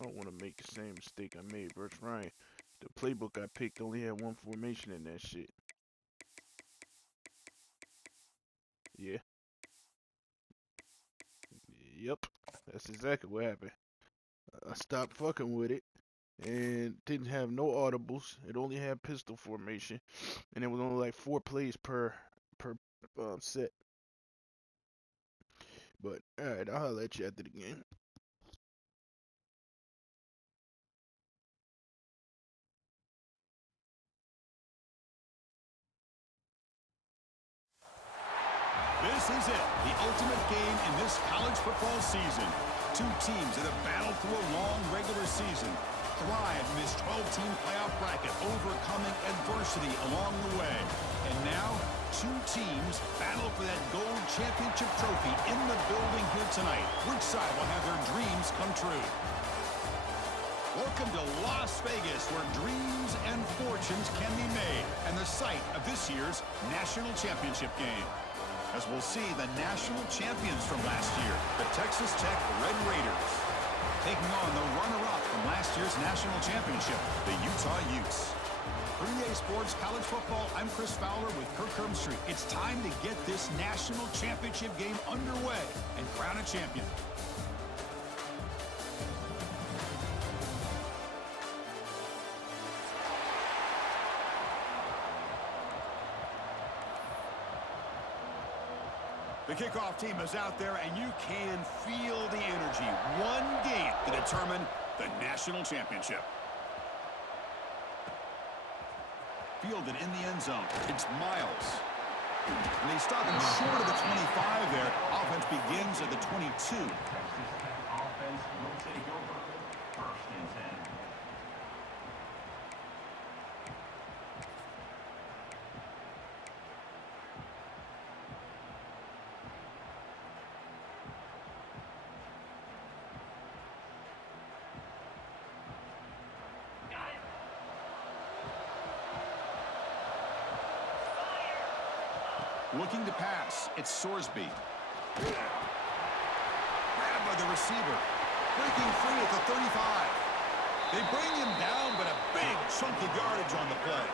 I don't want to make the same mistake I made versus Ryan. The playbook I picked only had one formation in that shit. Yeah. Yep. That's exactly what happened. I stopped fucking with it and didn't have no audibles. It only had pistol formation, and it was only like 4 plays per set. But all right, I'll holler at you after the game. This is it, the ultimate game in this college football season. Two teams that have battled through a long regular season, thrived in this 12-team playoff bracket, overcoming adversity along the way. And now, two teams battle for that gold championship trophy in the building here tonight. Which side will have their dreams come true? Welcome to Las Vegas, where dreams and fortunes can be made, and the site of this year's national championship game. As we'll see the national champions from last year, the Texas Tech Red Raiders, taking on the runner-up from last year's national championship, the Utah Utes. For EA Sports College Football, I'm Chris Fowler with Kirk Herbstreit. It's time to get this national championship game underway and crown a champion. The kickoff team is out there, and you can feel the energy. One game to determine the national championship. Fielded in the end zone. It's Miles. And they stop him short of the 25 there. Offense begins at the 22. Offense will take over. First and 10. Looking to pass. It's Sorsby. Grabbed by the receiver. Breaking free at the 35. They bring him down, but a big chunk of yardage on the play.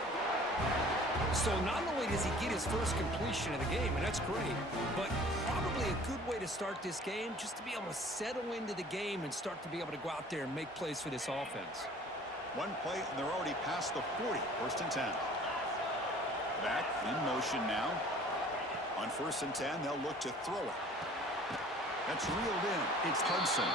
So not only does he get his first completion of the game, and that's great, but probably a good way to start this game just to be able to settle into the game and start to be able to go out there and make plays for this offense. One play, and they're already past the 40. First and 10. Back in motion now. On first and 10, they'll look to throw it. That's reeled in. It's Hudson.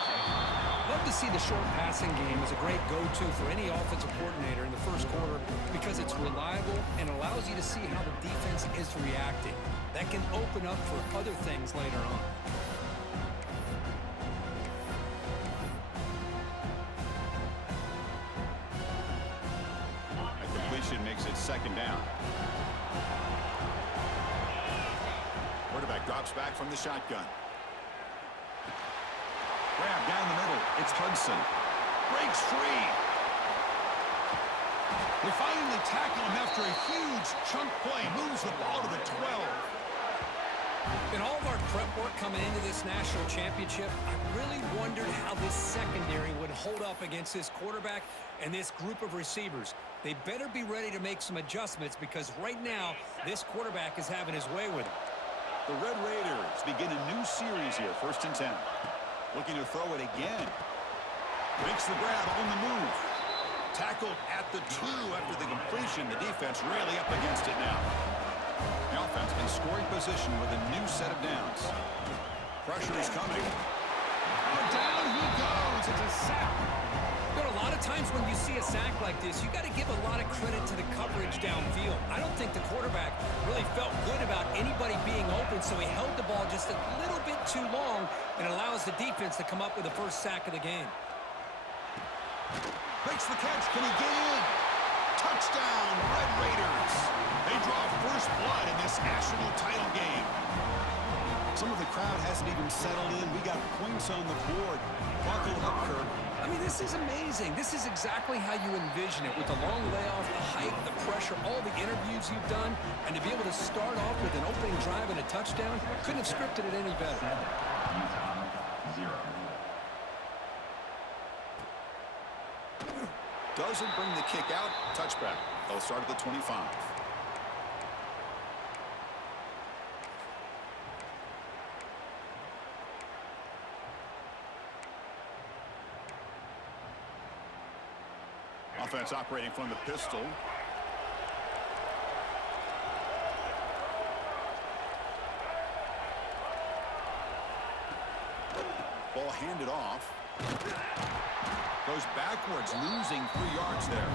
Love to see the short passing game as a great go-to for any offensive coordinator in the first quarter because it's reliable and allows you to see how the defense is reacting. That can open up for other things later on. A completion makes it second down. Quarterback drops back from the shotgun. Grab down the middle. It's Hudson. Breaks free. They finally tackle him after a huge chunk play. Moves the ball to the 12. In all of our prep work coming into this national championship, I really wondered how this secondary would hold up against this quarterback and this group of receivers. They better be ready to make some adjustments because right now, this quarterback is having his way with it. The Red Raiders begin a new series here, first and 10. Looking to throw it again. Makes the grab on the move. Tackled at the 2 after the completion. The defense really up against it now. The offense in scoring position with a new set of downs. Pressure is coming. And down he goes. It's a sack. But a lot of times when you see a sack like this, you got to give a lot of credit to the coverage downfield. I don't think the quarterback really felt good about anybody being open, so he held the ball just a little bit too long and allows the defense to come up with the first sack of the game. Makes the catch. Can he get in? Touchdown, Red Raiders. They draw first blood in this national title game. Some of the crowd hasn't even settled in. We got points on the board. Buckle up, Kirk. I mean, this is amazing. This is exactly how you envision it with the long layoff, the height, the pressure, all the interviews you've done, and to be able to start off with an opening drive and a touchdown, couldn't have scripted it any better. Utah, 0. Doesn't bring the kick out. Touchback. They'll start at the 25. Offense operating from the pistol. Ball handed off. Goes backwards, losing 3 yards there.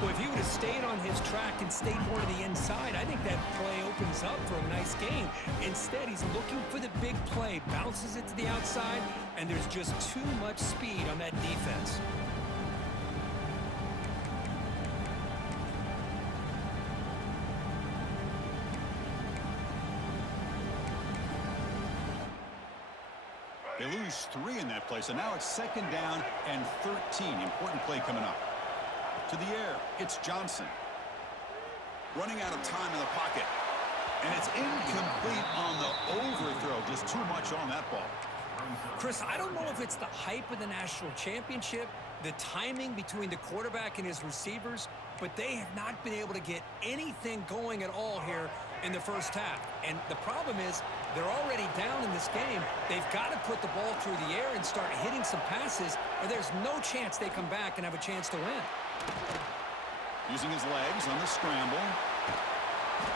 Well, if he would have stayed on his track and stayed more to the inside, I think that play opens up for a nice gain. Instead, he's looking for the big play, bounces it to the outside, and there's just too much speed on that defense. They lose 3 in that play, so now it's 2nd down and 13. Important play coming up. To the air, it's Johnson. Running out of time in the pocket. And it's incomplete on the overthrow. Just too much on that ball. Chris, I don't know if it's the hype of the national championship, the timing between the quarterback and his receivers, but they have not been able to get anything going at all here in the first half. And the problem is they're already down in this game. They've got to put the ball through the air and start hitting some passes, or there's no chance they come back and have a chance to win. Using his legs on the scramble.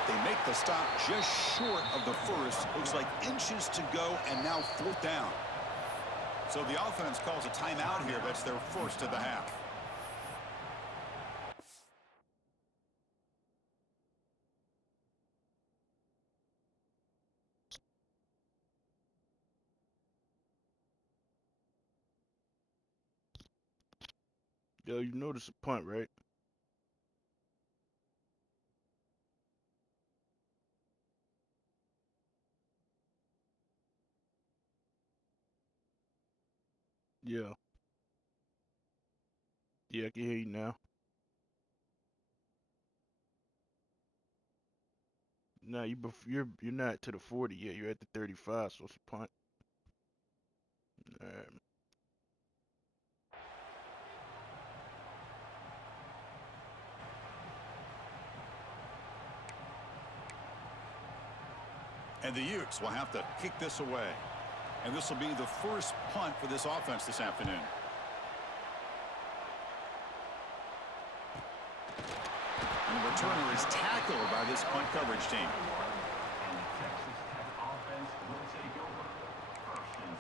They make the stop just short of the first. Looks like inches to go, and now 4th down. So the offense calls a timeout here. That's their first of the half. Yo, you notice a punt, right? Yeah. Yeah, I can hear you now. No, you're not to the 40 yet. You're at the 35, so it's a punt. All right. And the Utes will have to kick this away. And this will be the first punt for this offense this afternoon. And the returner is tackled by this punt coverage team. And the Texas Tech offense will take over. 1st and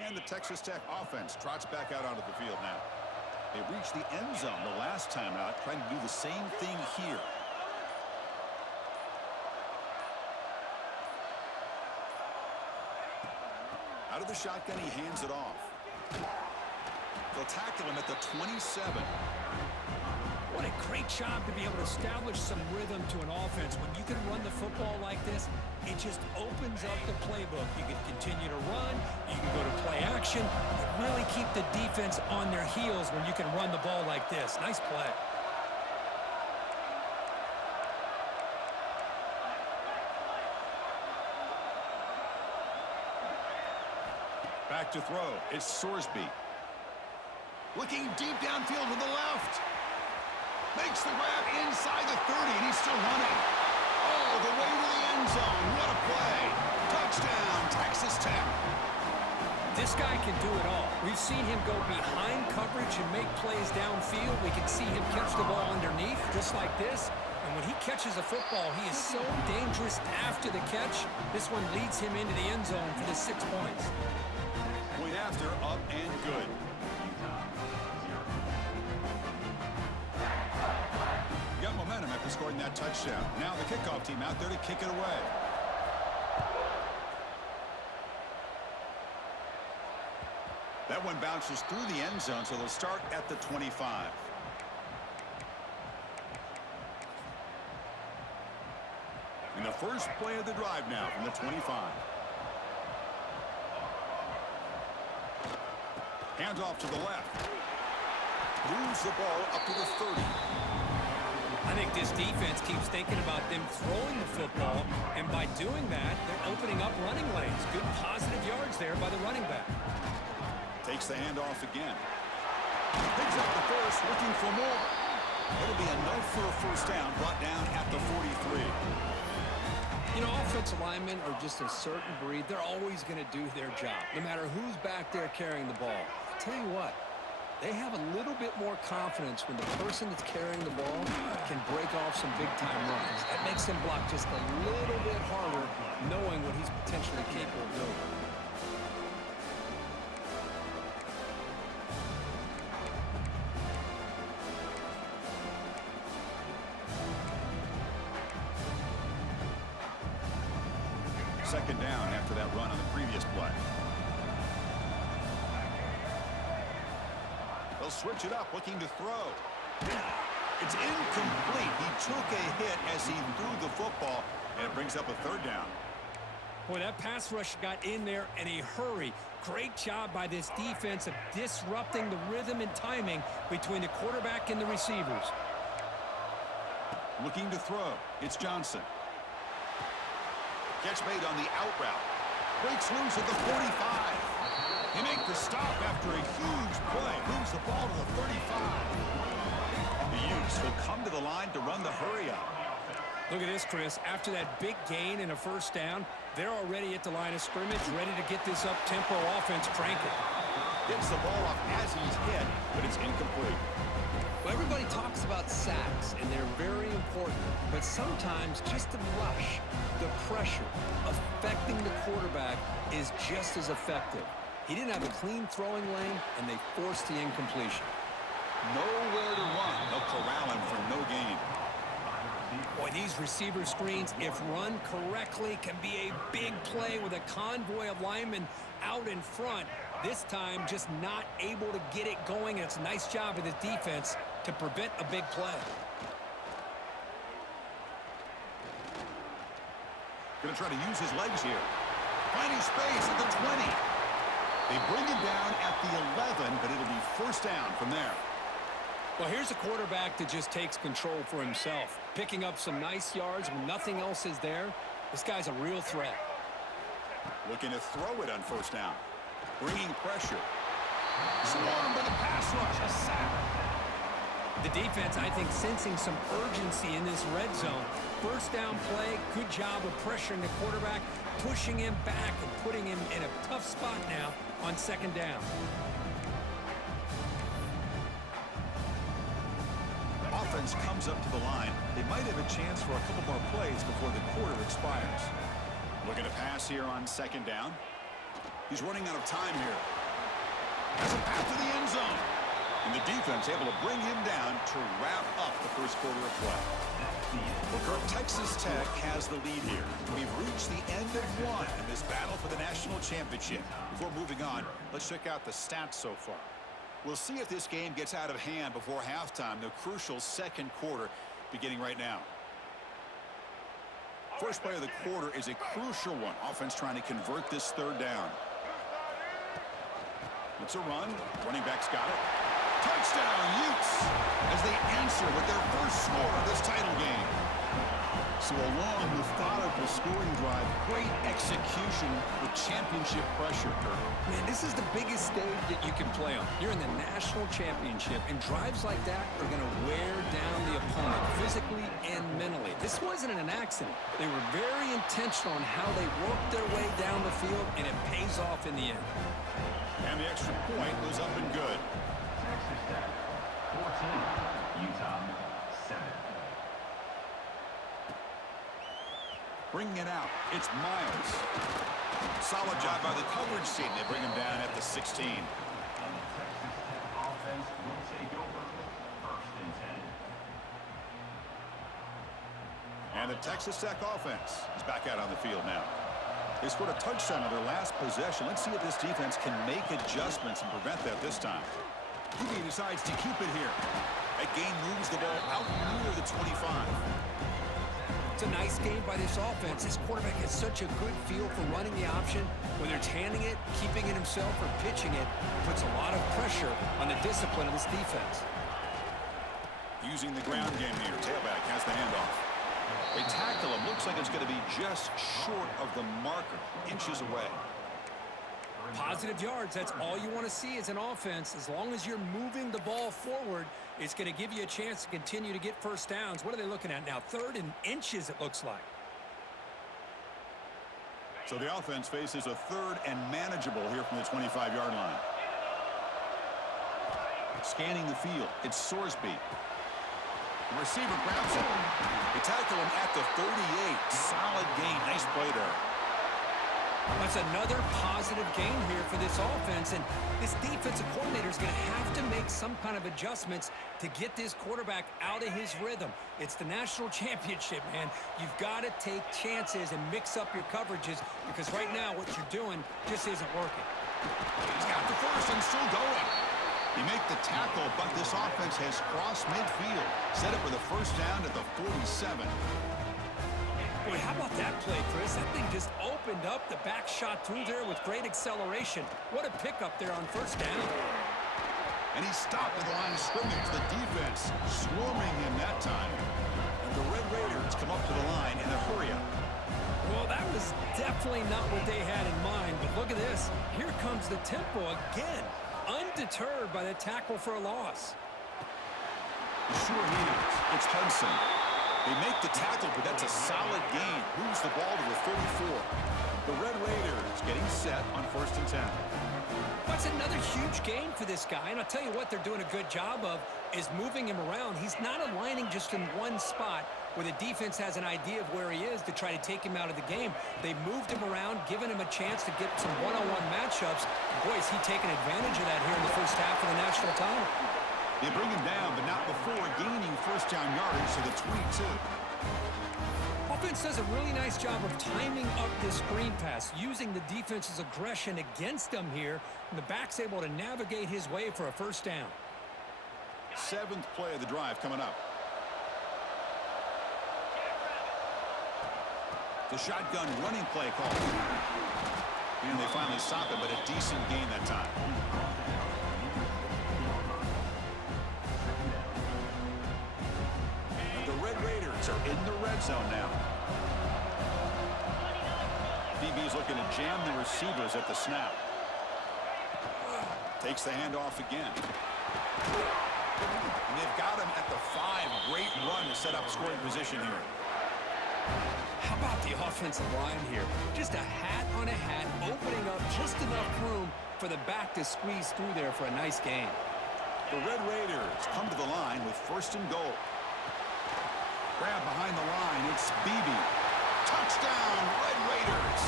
10. And the Texas Tech offense trots back out onto the field now. They reached the end zone the last time out, trying to do the same thing here. Out of the shotgun, he hands it off. They'll tackle him at the 27. What a great job to be able to establish some rhythm to an offense. When you can run the football like this, it just opens up the playbook. You can continue to run. You can go to play action. You really keep the defense on their heels when you can run the ball like this. Nice play. Back to throw. It's Sorsby. Looking deep downfield to the left. Makes the grab inside the 30, and he's still running. All the way to the end zone. What a play. Touchdown, Texas Tech. This guy can do it all. We've seen him go behind coverage and make plays downfield. We can see him catch the ball underneath, just like this. And when he catches a football, he is so dangerous after the catch. This one leads him into the end zone for the 6 points. Point after, up and good. Got momentum after scoring that touchdown. Now the kickoff team out there to kick it away. That one bounces through the end zone, so they'll start at the 25. And the first play of the drive now from the 25. Hands off to the left. Moves the ball up to the 30. I think this defense keeps thinking about them throwing the football, and by doing that, they're opening up running lanes. Good positive yards there by the running back. Takes the handoff again. Picks up the first, looking for more. It'll be enough for a first down, brought down at the 43. You know, offensive linemen are just a certain breed. They're always going to do their job, no matter who's back there carrying the ball. I'll tell you what, they have a little bit more confidence when the person that's carrying the ball can break off some big-time runs. That makes them block just a little bit harder, knowing what he's potentially capable of doing. Second down after that run on the previous play. They'll switch it up, looking to throw. It's incomplete. He took a hit as he threw the football, and it brings up a third down. Boy, that pass rush got in there in a hurry. Great job by this defense of disrupting the rhythm and timing between the quarterback and the receivers. Looking to throw. It's Johnson. Catch made on the out route. Breaks loose at the 45. He makes the stop after a huge play. Moves the ball to the 35. The Utes will come to the line to run the hurry up. Look at this, Chris. After that big gain and a first down, they're already at the line of scrimmage, ready to get this up-tempo offense cranking. Gets the ball off as he's hit, but it's incomplete. Well, everybody talks about sacks, and they're very important. But sometimes just the rush, the pressure, affecting the quarterback is just as effective. He didn't have a clean throwing lane, and they forced the incompletion. Nowhere to run. They'll corral him for no gain. Boy, these receiver screens, if run correctly, can be a big play with a convoy of linemen out in front. This time, just not able to get it going. And it's a nice job of the defense to prevent a big play. Going to try to use his legs here. Finding space at the 20. They bring him down at the 11, but it'll be first down from there. Well, here's a quarterback that just takes control for himself, picking up some nice yards when nothing else is there. This guy's a real threat. Looking to throw it on first down. Bringing pressure. Swarmed by the pass rush. A sack. The defense, I think, sensing some urgency in this red zone. First down play, good job of pressuring the quarterback, pushing him back and putting him in a tough spot now on second down. Offense comes up to the line. They might have a chance for a couple more plays before the quarter expires. Looking to pass here on second down. He's running out of time here. Has a path to the end zone. And the defense able to bring him down to wrap up the first quarter of play. Well, Kirk, Texas Tech has the lead here. We've reached the end of one in this battle for the national championship. Before moving on, let's check out the stats so far. We'll see if this game gets out of hand before halftime, the crucial second quarter beginning right now. First play of the quarter is a crucial one. Offense trying to convert this third down. It's a run. Running back's got it. Touchdown, Utes, as they answer with their first score of this title game. So a long, methodical scoring drive. Great execution with championship pressure, Kirk. Man, this is the biggest stage that you can play on. You're in the national championship, and drives like that are going to wear down the opponent physically and mentally. This wasn't an accident. They were very intentional on how they worked their way down the field, and it pays off in the end. And the extra point goes up and good. Texas Tech 14, Utah 7. Bringing it out, it's Miles. Solid job by the coverage team. They bring him down at the 16. And the Texas Tech offense will take over first and 10. And the Texas Tech offense is back out on the field now. They scored a touchdown on their last possession. Let's see if this defense can make adjustments and prevent that this time. He decides to keep it here. That gain moves the ball out near the 25. It's a nice game by this offense. This quarterback has such a good feel for running the option. Whether it's handing it, keeping it himself, or pitching it, puts a lot of pressure on the discipline of this defense. Using the ground game here. Tailback has the handoff. They tackle him. Looks like it's going to be just short of the marker. Inches away. Positive yards, that's all you want to see as an offense. As long as you're moving the ball forward, it's going to give you a chance to continue to get first downs. What are they looking at now? 3rd and inches, it looks like. So the offense faces a 3rd and manageable here from the 25-yard line. Scanning the field, it's Sorsby. The receiver grabs him. They tackle him at the 38. Solid gain. Nice play there. That's another positive gain here for this offense, and this defensive coordinator is going to have to make some kind of adjustments to get this quarterback out of his rhythm. It's the national championship, man. You've got to take chances and mix up your coverages, because right now what you're doing just isn't working. He's got the first and still going. You make the tackle, but this offense has crossed midfield. Set up for the first down at the 47. Boy, how about that play, Chris? That thing just opened up. The back shot through there with great acceleration. What a pickup there on first down. And he stopped at the line of scrimmage. The defense swarming him that time. And the Red Raiders come up to the line in a hurry-up. Well, that was definitely not what they had in mind. But look at this. Here comes the tempo again. Undeterred by the tackle for a loss. Sure he is. It's Hudson. They make the tackle, but that's a solid gain. Moves the ball to the 34. The Red Raiders getting set on 1st and 10. That's another huge gain for this guy. And I'll tell you what they're doing a good job of is moving him around. He's not aligning just in one spot where the defense has an idea of where he is to try to take him out of the game. They moved him around, giving him a chance to get some one-on-one matchups. Boy, is he taking advantage of that here in the first half of the national title. They bring him down, but not before gaining first down yardage to the 22. Offense does a really nice job of timing up this screen pass, using the defense's aggression against them here. And the back's able to navigate his way for a first down. 7th play of the drive coming up. The shotgun running play call. And they finally stop it, but a decent gain that time. Are in the red zone now. DB's looking to jam the receivers at the snap. Takes the handoff again. And they've got him at the 5. Great run to set up scoring position here. How about the offensive line here? Just a hat on a hat, opening up just enough room for the back to squeeze through there for a nice gain. The Red Raiders come to the line with 1st and goal. Grab behind the line, it's Beebe. Touchdown, Red Raiders.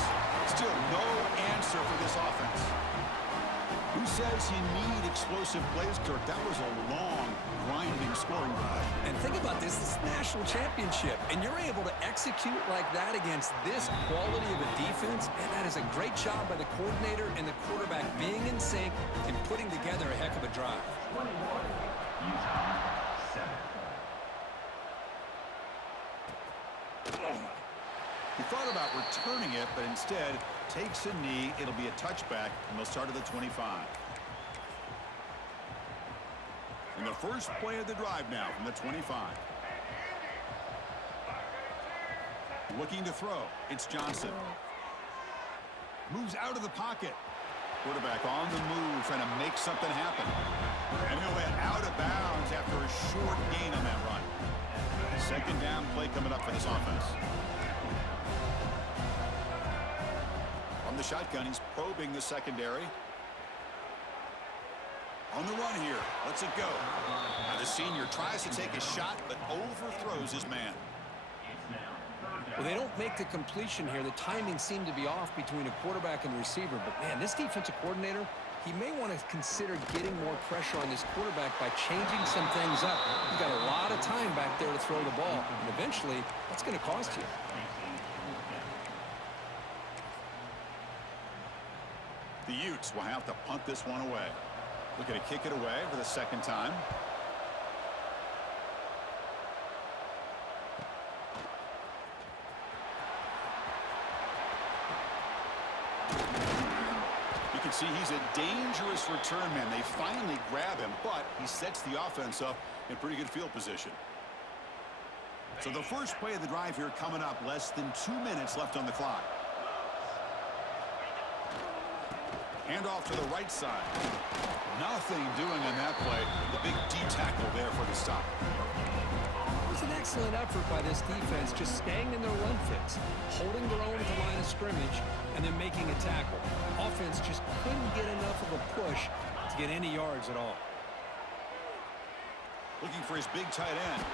Still no answer for this offense. Who says you need explosive plays, Kirk? That was a long, grinding scoring drive. And think about this is national championship, and you're able to execute like that against this quality of a defense, and that is a great job by the coordinator and the quarterback being in sync and putting together a heck of a drive. 21, Utah 7. He thought about returning it, but instead takes a knee. It'll be a touchback, and they'll start at the 25. And the first play of the drive now from the 25. Looking to throw. It's Johnson. Moves out of the pocket. Quarterback on the move, trying to make something happen. And he'll head out of bounds after a short gain on that run. 2nd down play coming up for this offense. On the shotgun, he's probing the secondary. On the run here, lets it go. Now the senior tries to take a shot, but overthrows his man. Well, they don't make the completion here. The timing seemed to be off between a quarterback and the receiver. But, man, this defensive coordinator, he may want to consider getting more pressure on this quarterback by changing some things up. He's got a lot of time back there to throw the ball. And eventually, that's going to cost you. The Utes will have to punt this one away. Looking to kick it away for the 2nd time. You can see he's a dangerous return man. They finally grab him, but he sets the offense up in pretty good field position. So the first play of the drive here coming up, less than 2 minutes left on the clock. Handoff to the right side. Nothing doing on that play. The big D tackle there for the stop. It was an excellent effort by this defense, just staying in their run fits, holding their own at the line of scrimmage, and then making a tackle. Offense just couldn't get enough of a push to get any yards at all. Looking for his big tight end.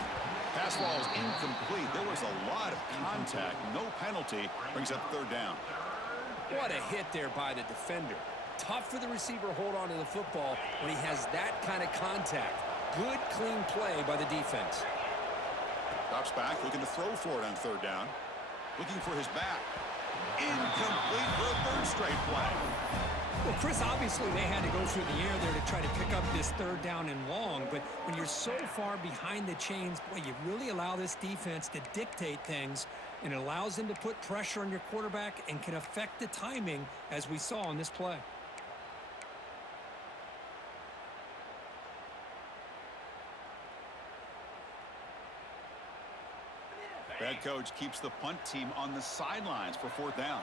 Pass ball is incomplete. There was a lot of contact. No penalty. Brings up third down. What a hit there by the defender. Tough for the receiver to hold on to the football when he has that kind of contact. Good, clean play by the defense. Drops back, looking to throw for it on third down. Looking for his back. Incomplete for a third straight play. Well, Chris, obviously they had to go through the air there to try to pick up this third down and long, but when you're so far behind the chains, boy, you really allow this defense to dictate things, and it allows them to put pressure on your quarterback and can affect the timing, as we saw on this play. Head coach keeps the punt team on the sidelines for fourth down.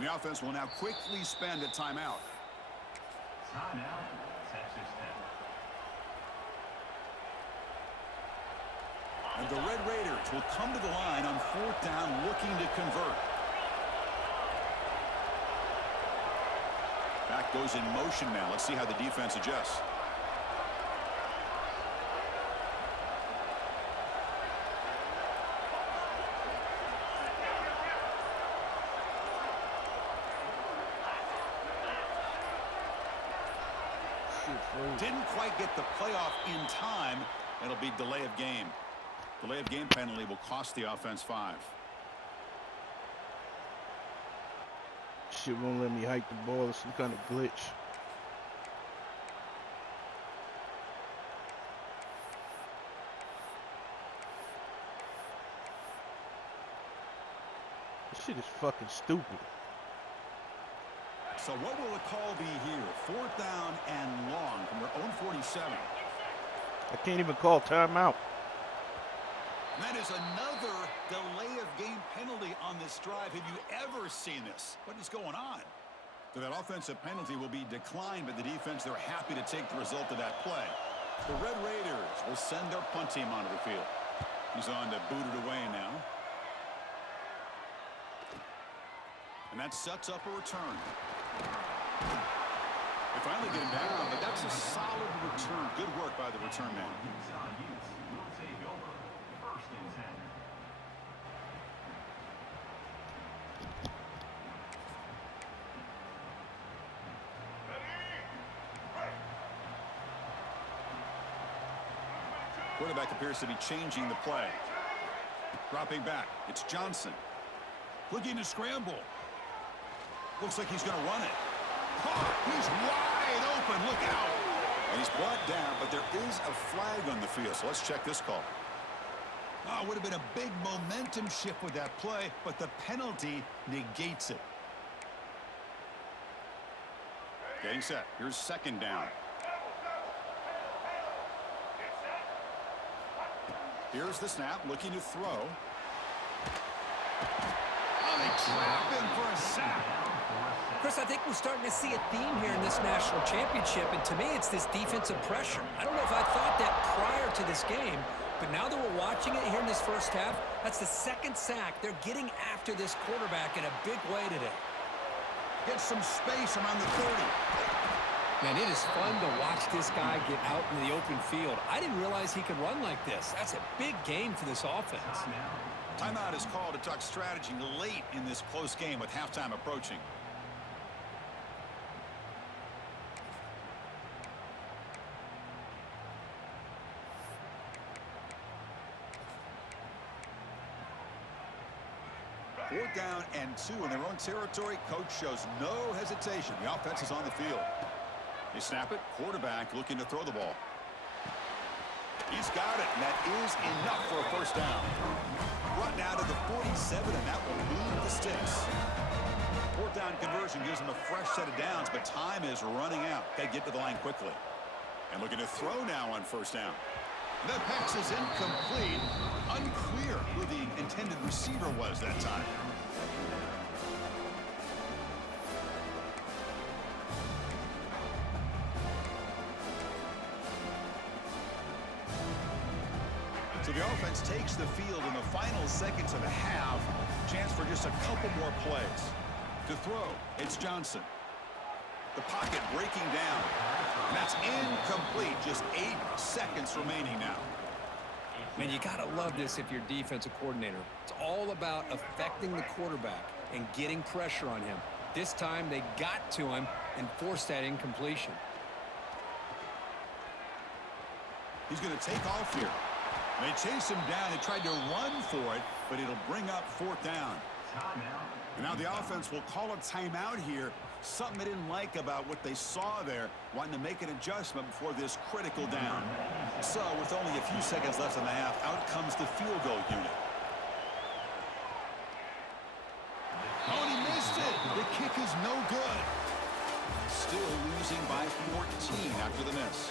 The offense will now quickly spend a timeout. Timeout, Texas Tech. And the Red Raiders will come to the line on fourth down, looking to convert. Back goes in motion now. Let's see how the defense adjusts. Didn't quite get the playoff in time. It'll be delay of game. Delay of game penalty will cost the offense 5. Shit won't let me hike the ball. It's some kind of glitch. This shit is fucking stupid. So what will the call be here? Fourth down and long from their own 47. I can't even call timeout. That is another delay of game penalty on this drive. Have you ever seen this? What is going on? So that offensive penalty will be declined by the defense. They're happy to take the result of that play. The Red Raiders will send their punt team onto the field. He's on to boot it away now. And that sets up a return. They finally get him down, but that's a solid return. Good work by the return man. Utah Utes will take over first and 10. Quarterback appears to be changing the play. Dropping back. It's Johnson. Looking to scramble. Looks like he's going to run it. Oh, he's wide open. Look out. And he's brought down, but there is a flag on the field. So let's check this call. Oh, it would have been a big momentum shift with that play, but the penalty negates it. Getting set. Here's second down. Here's the snap, looking to throw. Oh, they trap him for a sack. Chris, I think we're starting to see a theme here in this national championship, and to me, it's this defensive pressure. I don't know if I thought that prior to this game, but now that we're watching it here in this first half, that's the second sack. They're getting after this quarterback in a big way today. Get some space around the 30. Man, it is fun to watch this guy get out in the open field. I didn't realize he could run like this. That's a big game for this offense. Timeout is called to talk strategy late in this close game with halftime approaching. Fourth down and 2 in their own territory. Coach shows no hesitation. The offense is on the field. They snap it. Quarterback looking to throw the ball. He's got it, and that is enough for a first down. Brought down to the 47, and that will move the sticks. Fourth down conversion gives them a fresh set of downs, but time is running out. Got to get to the line quickly. And looking to throw now on first down. The pass is incomplete. Unclear who the intended receiver was that time. So the offense takes the field in the final seconds of the half. Chance for just a couple more plays. To throw, it's Johnson. The pocket breaking down. And that's incomplete. Just 8 seconds remaining now. Man, you got to love this if you're defensive coordinator. It's all about affecting the quarterback and getting pressure on him. This time they got to him and forced that incompletion. He's going to take off here. They chase him down. They tried to run for it, but it'll bring up fourth down. And now the offense will call a timeout here. Something they didn't like about what they saw there, wanting to make an adjustment before this critical down. So with only a few seconds left in the half, out comes the field goal unit. Oh, and he missed it. The kick is no good. Still losing by 14 after the miss.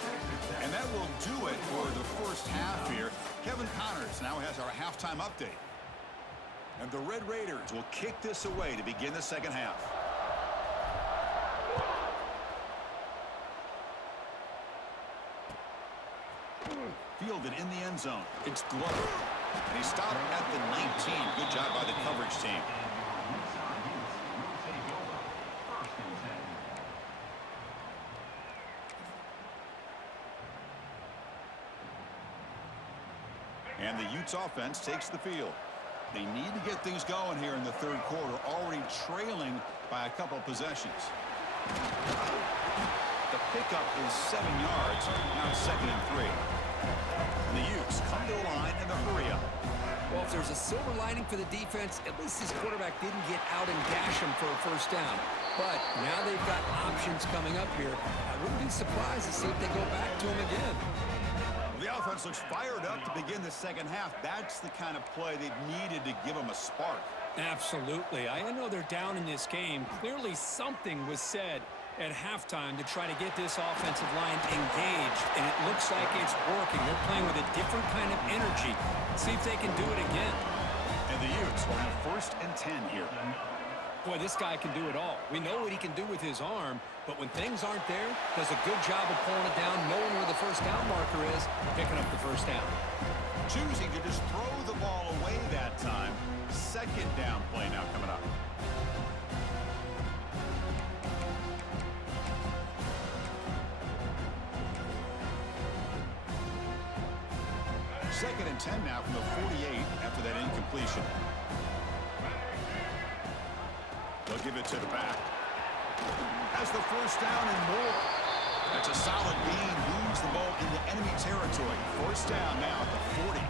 And that will do it for the first half here. Kevin Connors now has our halftime update. And the Red Raiders will kick this away to begin the second half. Fielded in the end zone. It's Glover. And he stopped at the 19. Good job by the coverage team. And the Utes offense takes the field. They need to get things going here in the third quarter, already trailing by a couple possessions. The pickup is 7 yards. Now it's 2nd and 3. And the Utes come to the line in a hurry up. Well, if there's a silver lining for the defense, at least this quarterback didn't get out and dash him for a first down. But now they've got options coming up here. I wouldn't be surprised to see if they go back to him again. The offense looks fired up to begin the second half. That's the kind of play they've needed to give them a spark. Absolutely. I know they're down in this game. Clearly something was said at halftime to try to get this offensive line engaged, and it looks like it's working. They're playing with a different kind of energy. See if they can do it again. And the Utes will have 1st and 10 here. Boy, this guy can do it all. We know what he can do with his arm, but when things aren't there, does a good job of pulling it down, knowing where the first down marker is, picking up the first down. Choosing to just throw the ball away that time. 2nd down play now coming up. Second and 10 now from the 48 after that incompletion. They'll give it to the back. Has the first down and more. That's a solid gain. Moves the ball into enemy territory. First down now at the 40.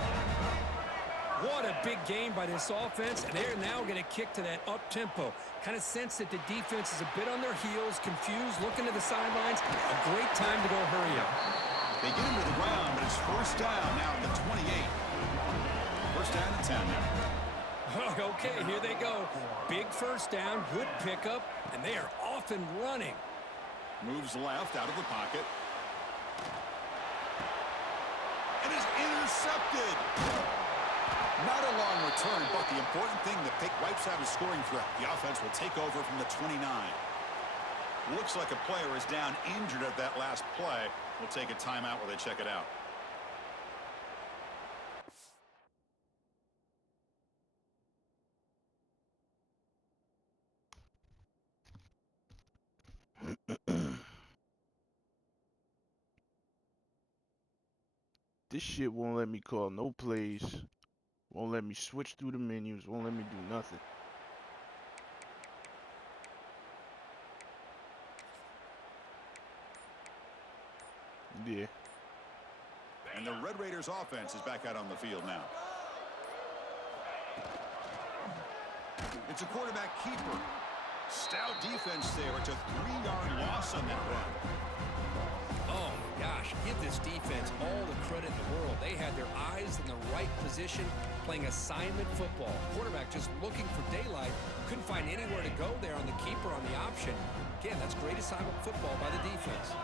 What a big game by this offense, and they're now going to kick to that up-tempo. Kind of sense that the defense is a bit on their heels, confused, looking to the sidelines. A great time to go hurry up. They get him to the ground, but it's first down now at the 28. First down and 10 now. Okay, here they go. Big first down, good pickup, and they are off and running. Moves left out of the pocket. And is intercepted. Not a long return, but the important thing that wipes out a scoring threat. The offense will take over from the 29. Looks like a player is down injured at that last play. We'll take a timeout while they check it out. This shit won't let me call no plays. Won't let me switch through the menus. Won't let me do nothing. Yeah. And the Red Raiders offense is back out on the field now. It's a quarterback keeper. Stout defense there. It's a 3-yard loss on that run. gosh, give this defense all the credit in the world. They had their eyes in the right position, playing assignment football. Quarterback just looking for daylight. Couldn't find anywhere to go there on the keeper on the option. Again, that's great assignment football by the defense.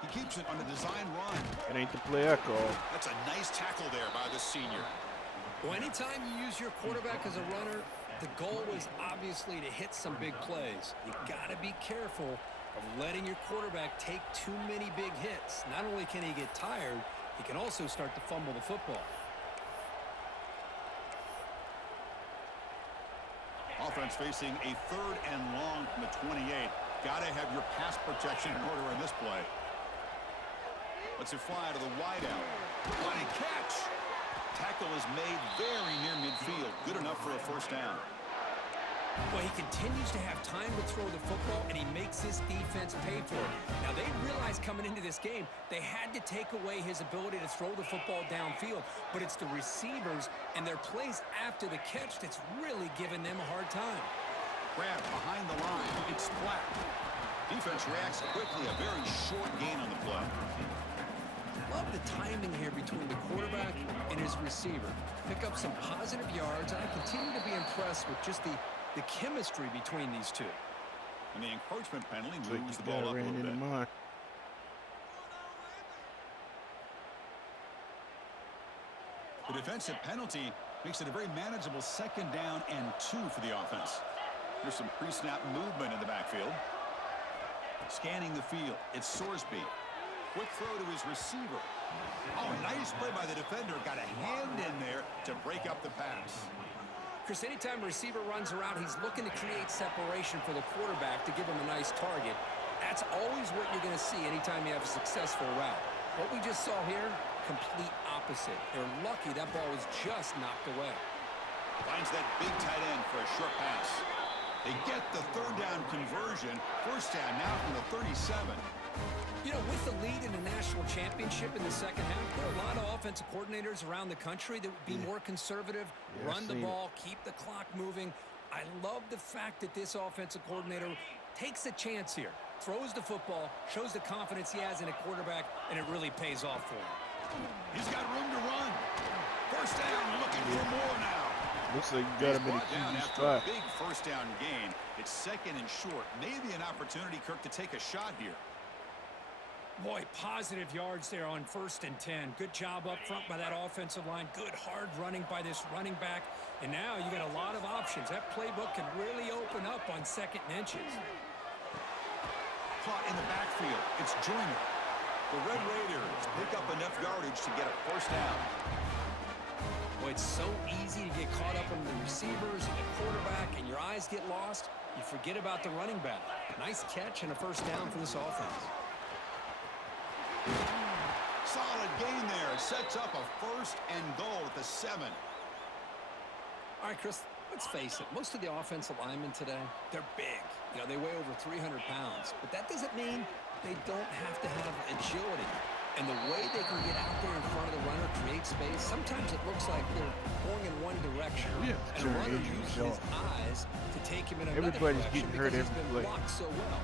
He keeps it on the design run. It ain't the play I call. That's a nice tackle there by the senior. Well, anytime you use your quarterback as a runner, the goal is obviously to hit some big plays. You got to be careful of letting your quarterback take too many big hits. Not only can he get tired, he can also start to fumble the football. Offense facing a 3rd and long from the 28. Got to have your pass protection in order in this play. Let's it fly to the wideout. What a catch! Tackle is made very near midfield. Good enough for a first down. Well, he continues to have time to throw the football, and he makes this defense pay for it. Now, they realized coming into this game, they had to take away his ability to throw the football downfield, but it's the receivers and their plays after the catch that's really giving them a hard time. Grab behind the line. It's flat. Defense reacts quickly. A very short gain on the play. Love the timing here between the quarterback and his receiver. Pick up some positive yards, and I continue to be impressed with just the chemistry between these two. And the encroachment penalty So moves the you ball got up a ran little into bit. mine. The defensive penalty makes it a very manageable 2nd down and 2 for the offense. There's some pre-snap movement in the backfield. Scanning the field, it's Sorsby. Quick throw to his receiver. Oh, nice play by the defender. Got a hand in there to break up the pass. Chris, anytime a receiver runs around, he's looking to create separation for the quarterback to give him a nice target. That's always what you're going to see anytime you have a successful route. What we just saw here, complete opposite. They're lucky that ball was just knocked away. Finds that big tight end for a short pass. They get the 3rd down conversion. First down now from the 37. You know, with the lead in the national championship in the second half, there are a lot of offensive coordinators around the country that would be more conservative, run the ball, keep the clock moving. I love the fact that this offensive coordinator takes a chance here, throws the football, shows the confidence he has in a quarterback, and it really pays off for him. He's got room to run. First down, looking for more now. Looks like you got him in a down QB after a spot. big first down gain. It's 2nd and short. Maybe an opportunity, Kirk, to take a shot here. Boy, positive yards there on 1st and 10. Good job up front by that offensive line. Good hard running by this running back. And now you got a lot of options. That playbook can really open up on 2nd and inches. Caught in the backfield. It's Joyner. The Red Raiders pick up enough yardage to get a first down. Boy, it's so easy to get caught up in the receivers and the quarterback, and your eyes get lost. You forget about the running back. Nice catch and a first down for this offense. Solid gain there. Sets up a 1st and goal at the 7. All right, Chris, let's face it. Most of the offensive linemen today, they're big. You know, they weigh over 300 pounds. But that doesn't mean they don't have to have agility. And the way they can get out there in front of the runner, create space, sometimes it looks like they're going in one direction. Yeah, and the turn runner injuries uses his off. eyes to take him in another Everybody's direction getting hurt because he's every been play. blocked so well.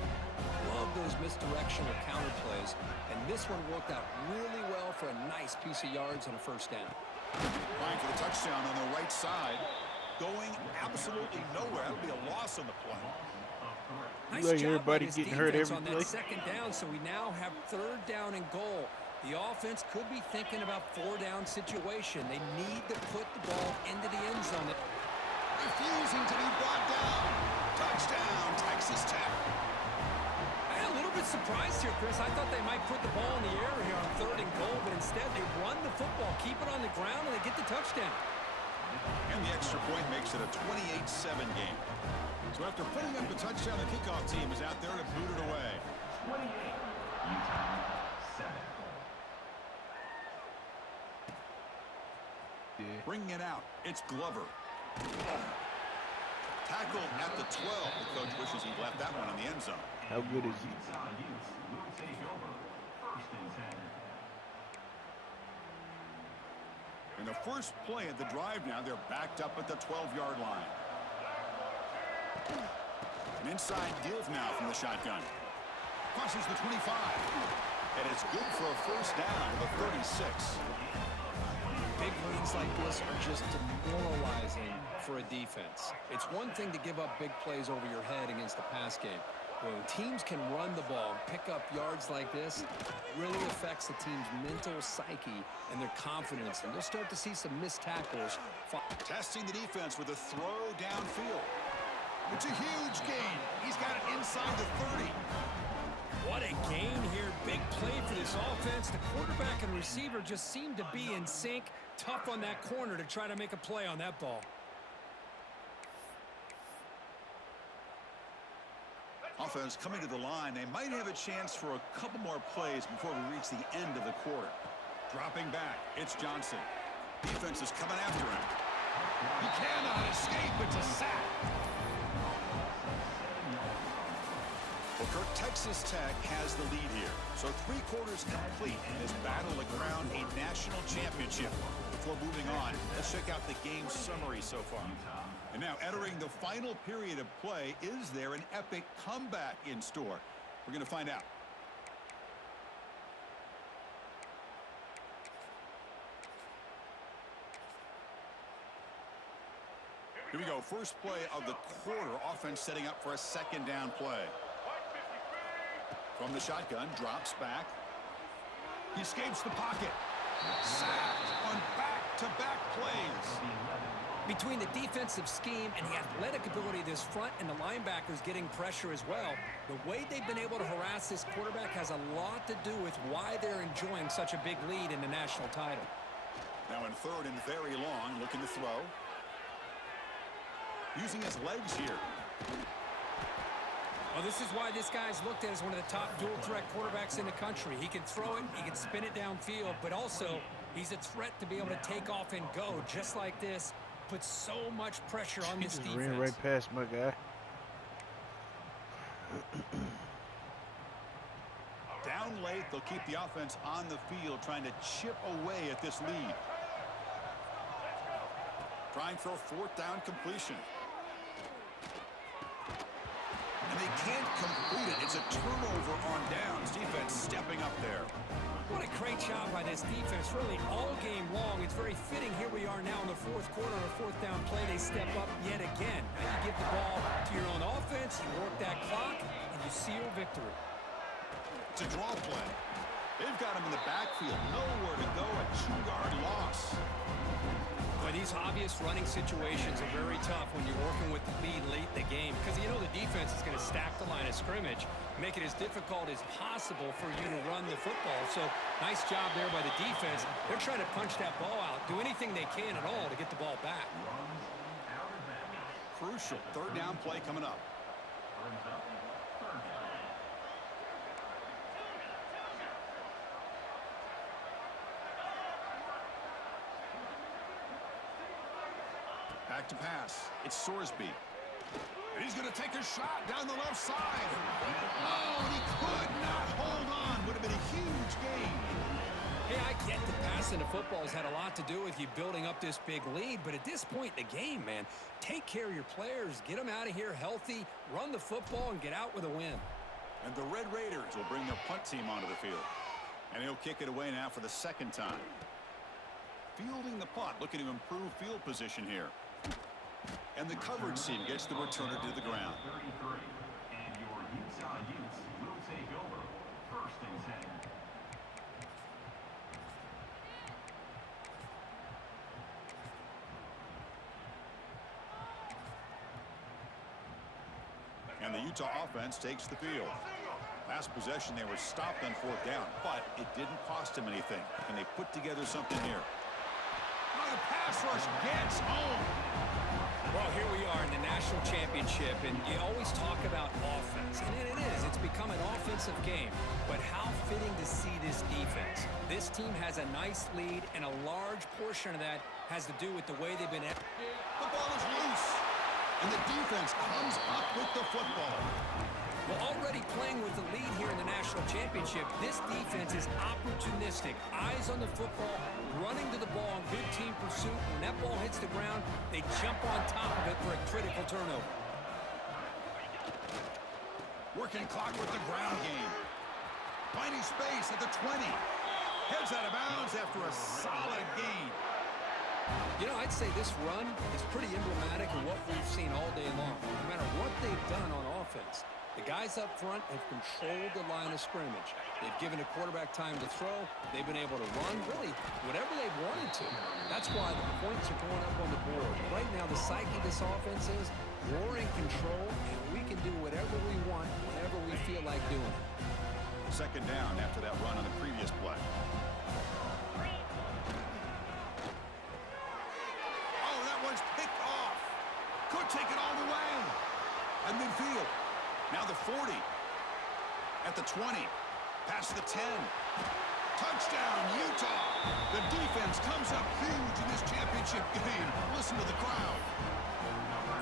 Love those misdirectional counter plays. And this one worked out really well for a nice piece of yards and a first down. Line for the touchdown on the right side. Going absolutely nowhere. That'll be a loss on the play. Nice Like job by everybody this getting hurt defense every on that play. 2nd down, so we now have 3rd down and goal. The offense could be thinking about 4-down situation. They need to put the ball into the end zone. Refusing to be brought down. Touchdown, Texas Tech. I'm a little bit surprised here, Chris. I thought they might put the ball in the air here on 3rd and goal, but instead they run the football, keep it on the ground, and they get the touchdown. And the extra point makes it a 28-7 game. So after putting up the touchdown, the kickoff team is out there to boot it away. 28, Utah 7. Yeah. Bringing it out, it's Glover. Tackled at the 12. The coach wishes he'd left that one in the end zone. How good is he? Utah Utes will take over 1st and 10. In the first play of the drive now, they're backed up at the 12-yard line. An inside give now from the shotgun. Crosses the 25. And it's good for a first down to the 36. Big leads like this are just demoralizing for a defense. It's one thing to give up big plays over your head against the pass game. When teams can run the ball and pick up yards like this, it really affects the team's mental psyche and their confidence. And you'll start to see some missed tackles. Testing the defense with a throw downfield. It's a huge gain. He's got it inside the 30. What a gain here. Big play for this offense. The quarterback and receiver just seem to be in sync. Tough on that corner to try to make a play on that ball. Offense coming to the line. They might have a chance for a couple more plays before we reach the end of the quarter. Dropping back, it's Johnson. Defense is coming after him. He cannot escape. It's a sack. Well, Kirk, Texas Tech has the lead here. So 3 quarters complete in this battle to crown a national championship. Before moving on, let's check out the game summary so far. And now entering the final period of play, is there an epic comeback in store? We're going to find out. Here we go. First play of the quarter. Offense setting up for a second down play. From the shotgun, drops back. He escapes the pocket. Sacked on back-to-back plays. Between the defensive scheme and the athletic ability of this front and the linebackers getting pressure as well, the way they've been able to harass this quarterback has a lot to do with why they're enjoying such a big lead in the national title. Now in third and very long, looking to throw. Using his legs here. Well, this is why this guy's looked at as one of the top dual-threat quarterbacks in the country. He can throw it, he can spin it downfield, but also he's a threat to be able to take off and go just like this. Puts so much pressure on this defense. Ran right past my guy. Down late, they'll keep the offense on the field, trying to chip away at this lead. Trying for a 4th down completion. And they can't complete it. It's a turnover on downs. Defense stepping up there. What a great job by this defense, really all game long. It's very fitting. Here we are now in the 4th quarter on a 4th down play. They step up yet again. Now you give the ball to your own offense, you work that clock, and you seal victory. It's a draw play. They've got him in the backfield. Nowhere to go. A 2-yard loss. But these obvious running situations are very tough when you're working with the lead late in the game, because you know the defense is going to stack the line of scrimmage, make it as difficult as possible for you to run the football. So nice job there by the defense. They're trying to punch that ball out, do anything they can at all to get the ball back. Crucial 3rd down play coming up. Back to pass. It's Sorsby. And he's going to take a shot down the left side. Oh, and he could not hold on. Would have been a huge gain. Hey, I get that passing the football has had a lot to do with you building up this big lead, but at this point in the game, man, take care of your players, get them out of here healthy, run the football, and get out with a win. And the Red Raiders will bring their punt team onto the field. And he'll kick it away now for the 2nd time. Fielding the punt, looking to improve field position here. And the coverage team gets the returner to the ground. 33. And your Utah Utes will take over 1st and 10. And the Utah offense takes the field. Last possession, they were stopped on 4th down, but it didn't cost them anything. And they put together something here. Oh, the pass rush gets home. Well, here we are in the national championship, and you always talk about offense, and it is. It's become an offensive game. But how fitting to see this defense. This team has a nice lead, and a large portion of that has to do with the way they've been. The ball is loose, and the defense comes up with the football. Well, already playing with the lead here in the national championship, this defense is opportunistic. Eyes on the football, running to the ball, good team pursuit. When that ball hits the ground, they jump on top of it for a critical turnover. Working clock with the ground game. Finding space at the 20. Heads out of bounds after a solid gain. You know, I'd say this run is pretty emblematic of what we've seen all day long. No matter what they've done on offense, the guys up front have controlled the line of scrimmage. They've given a quarterback time to throw. They've been able to run, really, whatever they've wanted to. That's why the points are going up on the board. Right now, the psyche of this offense is we're in control, and we can do whatever we want, whenever we feel like doing it. Second down after that run on the previous play. Oh, that one's picked off. Could take it all the way. At midfield. Now the 40. At the 20. Past the 10. Touchdown, Utah. The defense comes up huge in this championship game. Listen to the crowd.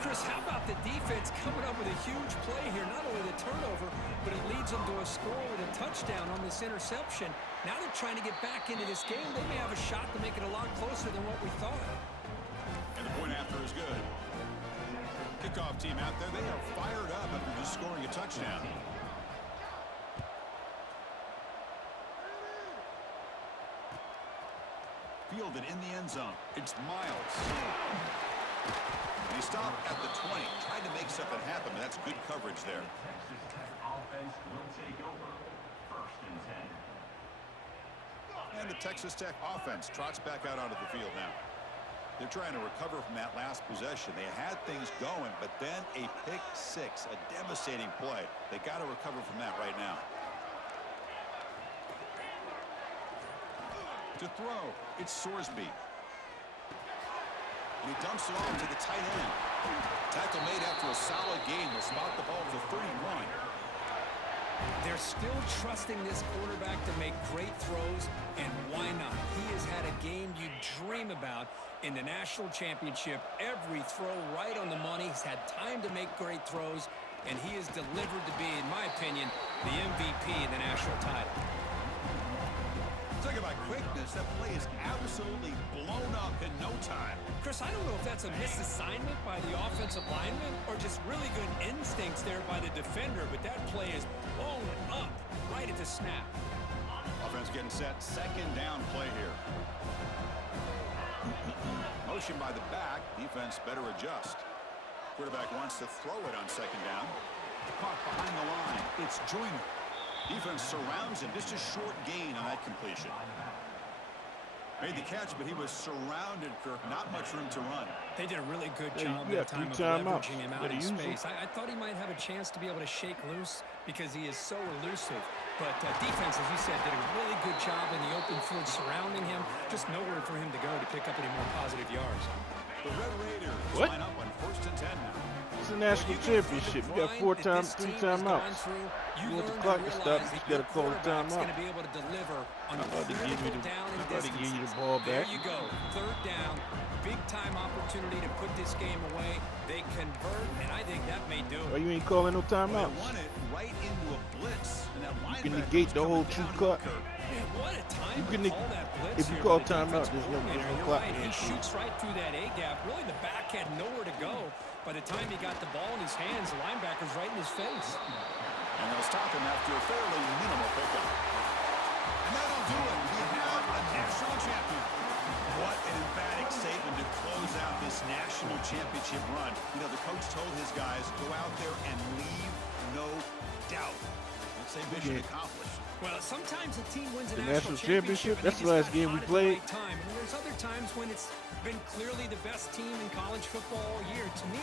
Chris, how about the defense coming up with a huge play here? Not only the turnover, but it leads them to a score with a touchdown on this interception. Now they're trying to get back into this game. They may have a shot to make it a lot closer than what we thought. And the point after is good. Kickoff team out there, they are fired up after just scoring a touchdown. Fielded in the end zone. It's Miles. He stopped at the 20. Tried to make something happen, but that's good coverage there. Texas Tech offense will take over. First and 10. And the Texas Tech offense trots back out onto the field now. They're trying to recover from that last possession. They had things going, but then a pick six, a devastating play. They got to recover from that right now. To throw, it's Sorsby. And he dumps it off to the tight end. Tackle made after a solid gain. Will spot the ball for 31. They're still trusting this quarterback to make great throws, and why not? He has had a game you dream about in the national championship. Every throw right on the money. He's had time to make great throws, and he has delivered to be, in my opinion, the MVP of the national title. Talk about quickness. That play is absolutely blown up in no time. Chris, I don't know if that's a misassignment by the offensive lineman or just really good instincts there by the defender, but that play is blown up right at the snap. Offense getting set. Second down play here. Motion by the back. Defense better adjust. Quarterback wants to throw it on second down. Caught behind the line. It's Joyner. Defense surrounds him. Just a short gain on that completion. Made the catch, but he was surrounded, Kirk. Not much room to run. They did a really good Yeah, job you at the got time three of timeouts. leveraging him You out gotta in use 'em. space. I thought he might have a chance to be able to shake loose because he is so elusive. But defense, as you said, did a really good job in the open field surrounding him. Just nowhere for him to go to pick up any more positive yards. The Red Raiders What? line up on 1st and 10 now. It's a national championship. You got three timeouts. You want the clock to stop, you just gotta call the timeout. Going to be able to deliver on I'm about to give you critical the- down and I'm about to give you distance. the ball There back. you go. Third down. Big time opportunity to put this game away. They convert, and I think that may do Why it. you ain't calling no They timeouts? won it right into a blitz. And that You can linebacker negate was the whole coming two down on clock. Kirk. Man, what a time You to can- call that blitz if you here call by the timeout, defensive there's no coordinator. You're clock right. He in. shoots right through that A-gap. Really, the back had nowhere to go. By the time he got the ball in his hands, the linebacker's right in his face. And they'll stop him after a fairly minimal pickup. And that'll do it. We have a national champion. What an emphatic statement to close out this national championship run. You know, the coach told his guys, go out there and leave no doubt. Let's say mission Yeah. accomplished. Well, sometimes a team wins a The national national championship? and That's they the just last got game we hot at the played. right time. And there's other times when it's been clearly the best team in college football all year. To me,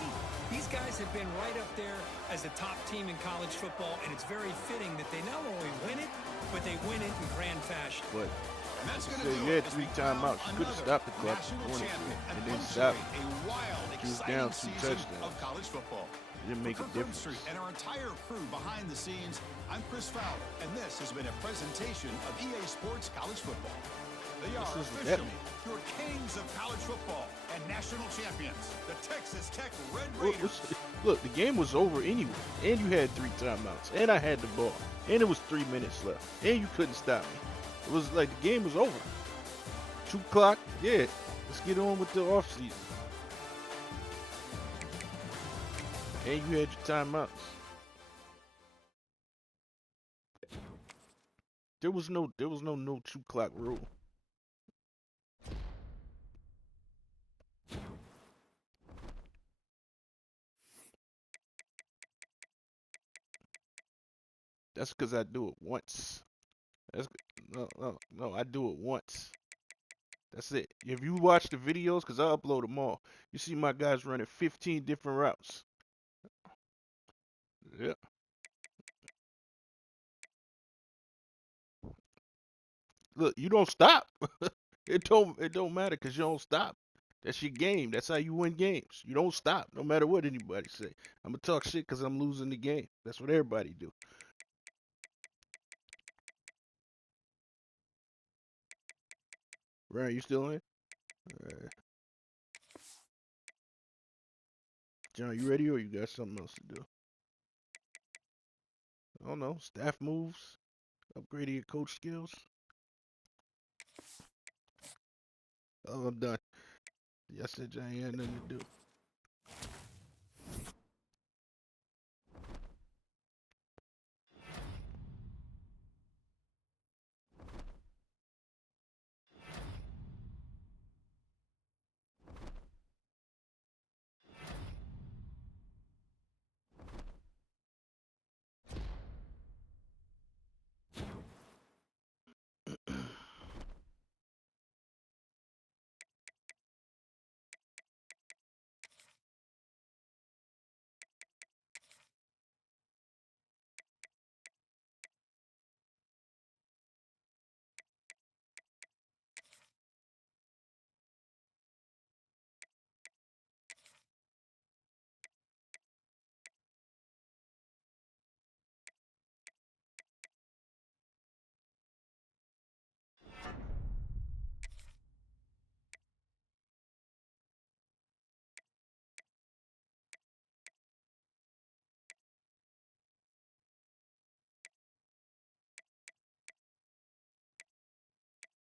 these guys have been right up there as a top team in college football, and it's very fitting that they not only win it, but they win it in grand fashion. But And that's Like I going to said, do you it had as three we crown timeouts. You could've another stopped the clock if you national wanted to, champion and and then punctuate stopped. a wild, She was exciting down two season touchdowns. of college football. it didn't make For a Kirk difference. Street and our entire crew behind the scenes, I'm Chris Fowler, and this has been a presentation of EA Sports College Football. They are This isn't that officially your kings of college football and national champions, the Texas Tech Red Look, Raiders. look, the game was over anyway, and you had three timeouts, and I had the ball, and it was 3 minutes left, and you couldn't stop me. It was like the game was over. 2 o'clock, yeah. Let's get on with the offseason. And you had your timeouts. There was no 2 clock rule. That's because I do it once. That's no. I do it once. That's it. If you watch the videos, because I upload them all, you see my guys running 15 different routes. Yeah. Look, you don't stop. It don't matter because you don't stop. That's your game. That's how you win games. You don't stop, no matter what anybody say. I'm gonna talk shit because I'm losing the game. That's what everybody do. Ryan, you still in? John, you ready or you got something else to do? I don't know. Staff moves, upgrading your coach skills. Oh, I'm done. Yes, I said John ain't had nothing to do.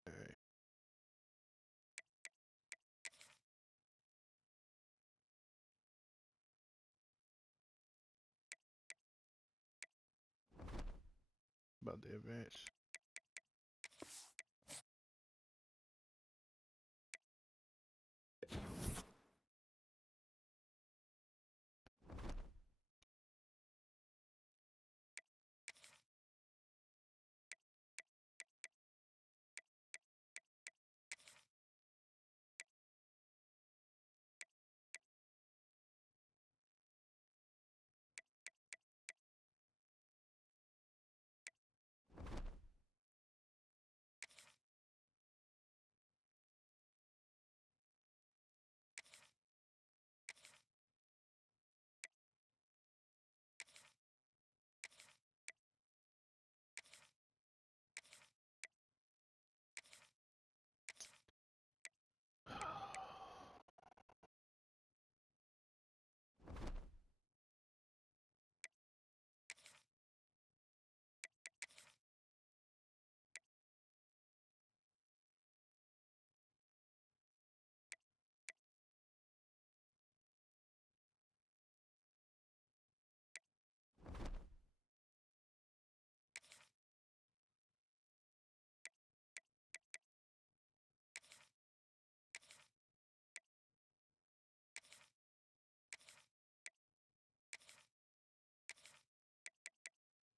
All right. About to advance.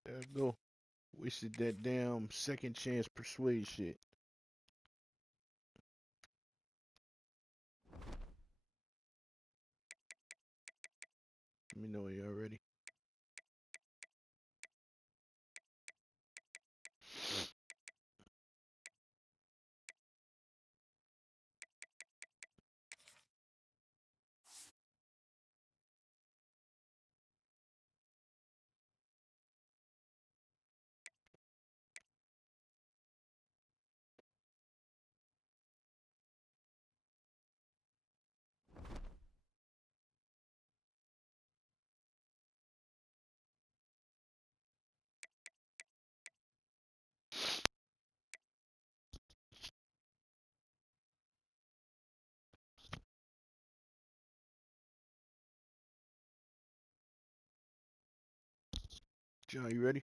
There I go. Wasted that damn second chance persuade shit. Let me know when y'all ready. John, you ready?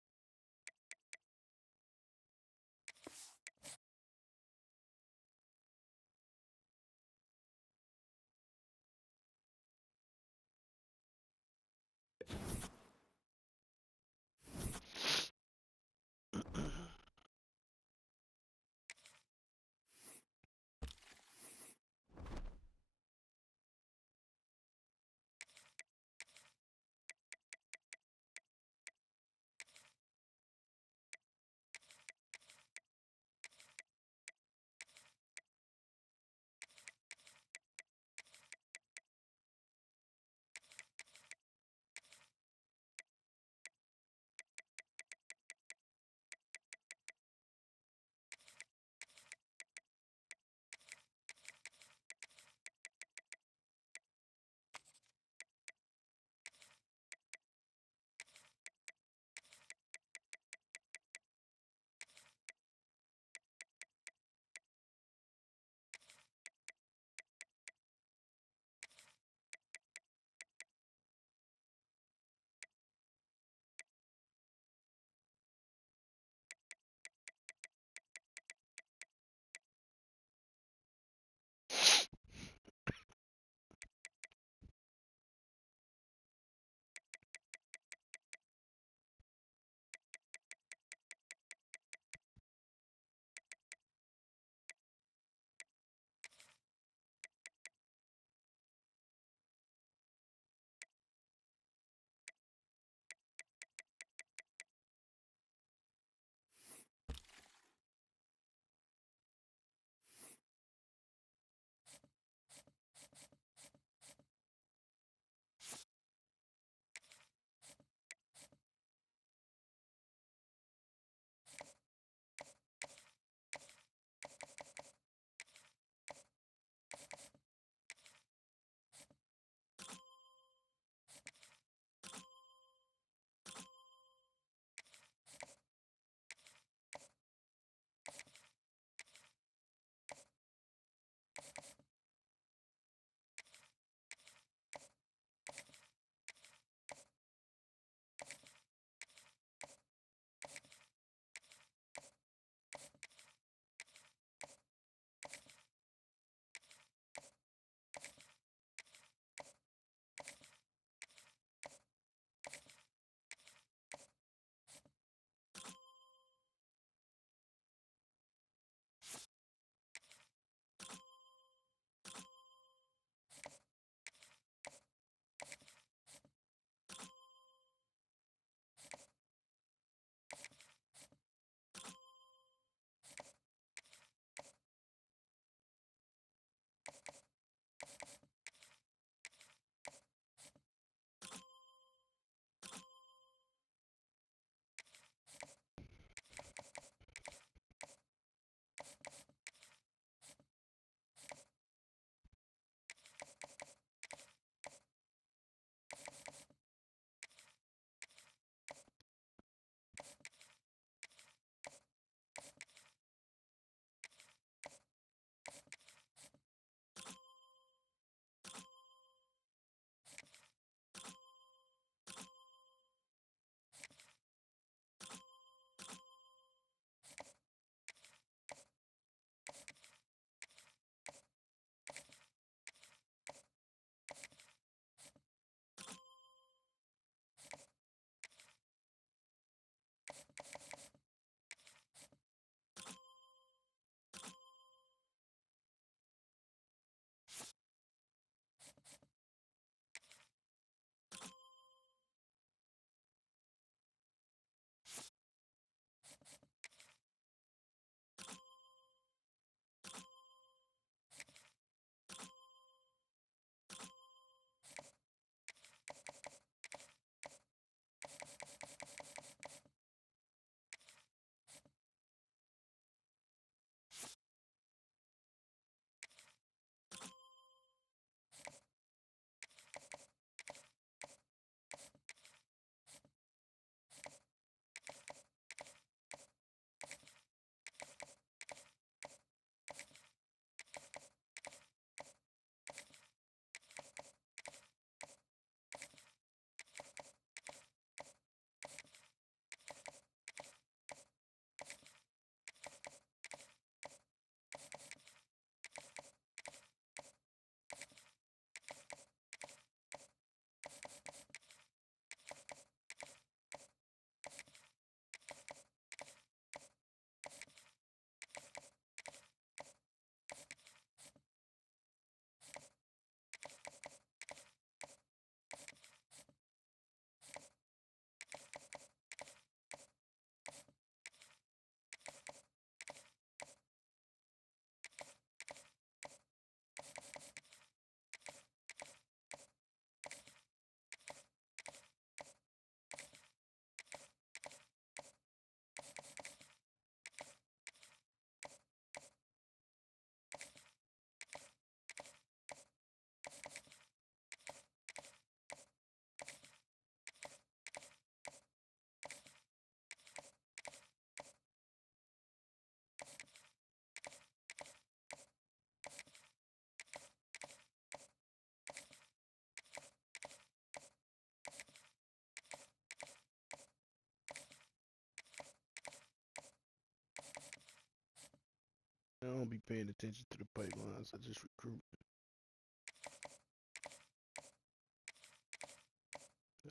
don't be paying attention to the pipelines. I just recruit.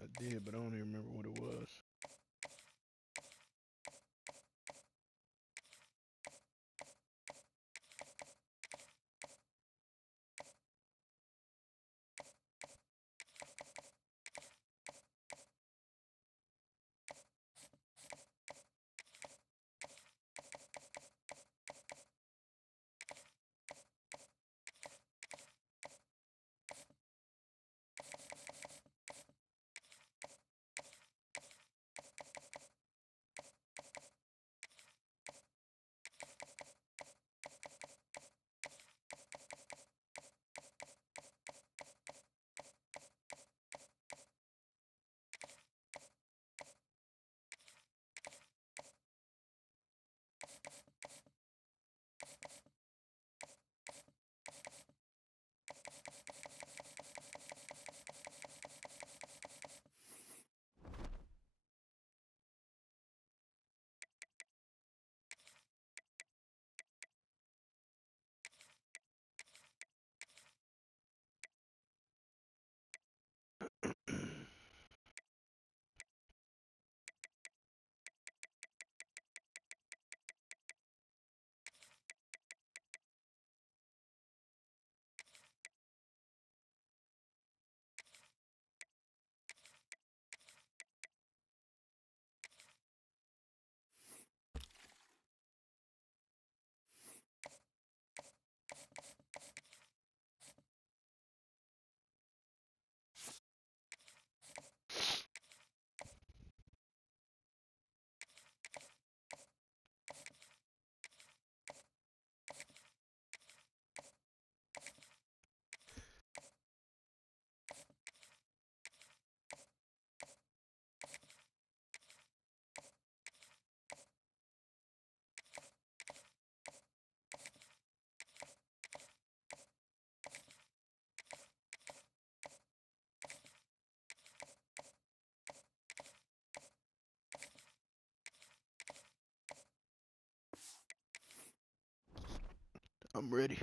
I did, but I don't even remember what it was. I'm ready.